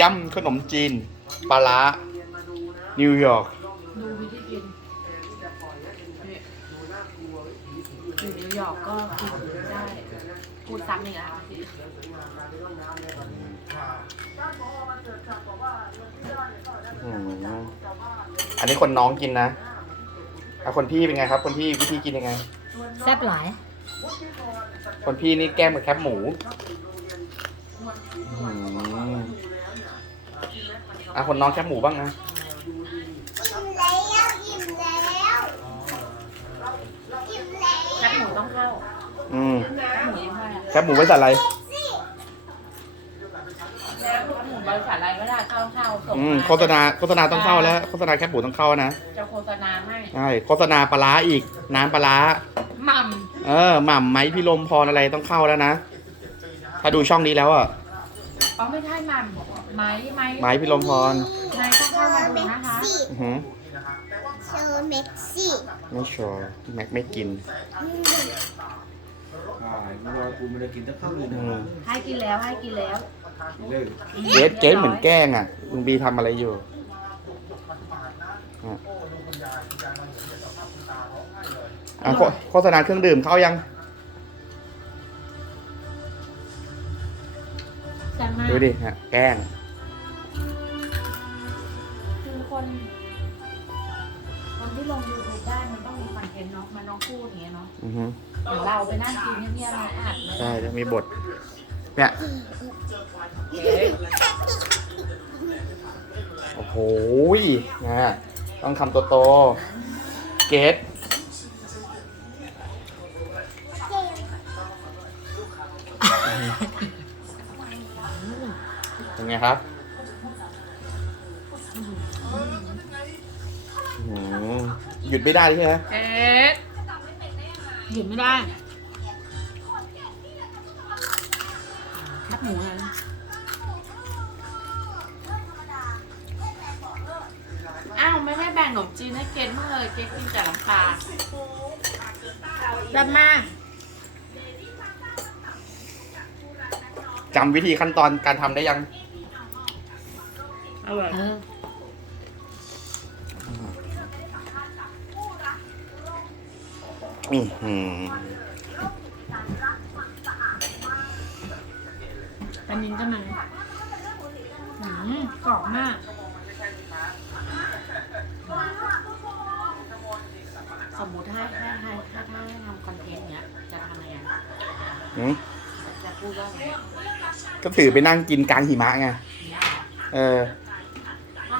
ยำขนมจีน ปลาร้านิวยอร์กดูวิธีกินเนี่ยอยู่นิวยอร์กก็กินได้พูดซ้ำอีกแล้วค่ะพี่อืมอันนี้คนน้องกินนะเอาคนพี่เป็นไงครับ คนพี่วิธีกินยังไง แซ่บหลายคนพี่นี่แก้มกับแคบหมูอืม อะคนน้องแคบหมูบ้างนะอิ่มแล้วอิ่มแล้วอิ่มแล้วแคบหมูต้องเข้าอืมแคบหมูยังไงอะแคบหมูไว้ใส่อะไรแคบหมูบริษัทอะไรก็ได้เข้าเข้าส่งอืมมาโฆษณาโฆษณาต้องเข้าแล้วโฆษณาแคบหมูต้องเข้านะจะโฆษณาให้ใช่โฆษณาปลาร้าอีกน้ำปลาร้าหม่เออหม่ำไหมพี่ลมพรอะไรต้องเข้าแล้วนะถ้าดูช่องนี้แล้วอะำ อ๋อไม่ใช่หม่ำไม้ไม้ไหมพี่ลมพรไม้ต้องเข้ามาดูนะคะ อือหือโชว์เม็กซี่ไม่ชัวร์แม็กไม่กิน อ่าไม่รอกูไม่ได้กินสักคำเลยอืนะมให้กินแล้วให้กินแล้วเลยเกสเกสเหมือนแกล้งอะลุงบีทำอะไรอยู่อะอะโฆโฆษณาเครื่องดื่มเข้ายัง ดูดิฮะแกล้งคือคน คนที่ลงยูทูบได้มันต้องมีคอนเทนต์เนาะ มันต้องพูดอย่างเงี้ยเนาะอือหือเดี๋ยวเราไปนั่งกินเงียบๆนะอัดไม่ใช่ได้จะมีบท เนี่ยโอ้โหยนะต้องคำโตๆเกสเป็น ไงครับอืมหยุดไม่ได้ใช่ไหมเอ๊ะหยุดไม่ได้คับหมูนะอ้าวไม่ไม่แบ่งขนมจีนให้เกณฑ์บ้างเลยเกณฑ์กินแต่น้ำปลาดับมาจำวิธีขั้นตอนการทำได้ยัง อร่อยอือหือปันนินก็มาหืมกรอบมากสมมุติถ้าถ้าถ้าถ้าถ้าให้ทำคอนเทนต์เนี้ยจะทำยังไงหืมจะพูดว่าไงก็ถือไปนั่งกินกลางหิมะไง เออ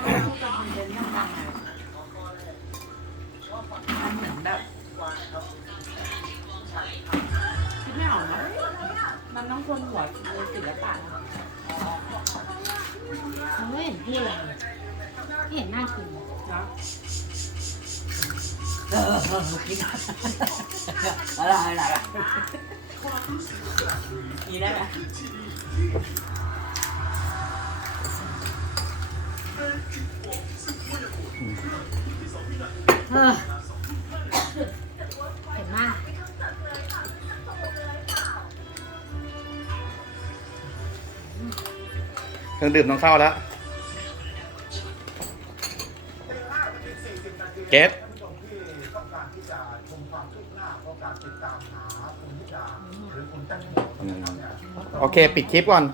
มันเหมือนแบบคิดไม่ออกนะมันต้องคนหัวเลยศิลปะนะมันไม่เห็นพูดอะไรเลยไม่เห็นน่ากินเนาะเออกินอะไรอะไรอะไรกินได้ไหม เออเห็นมาก เครื่องดื่มต้องเข้าแล้ว เกสอืมโอเค ปิดคลิปก่อน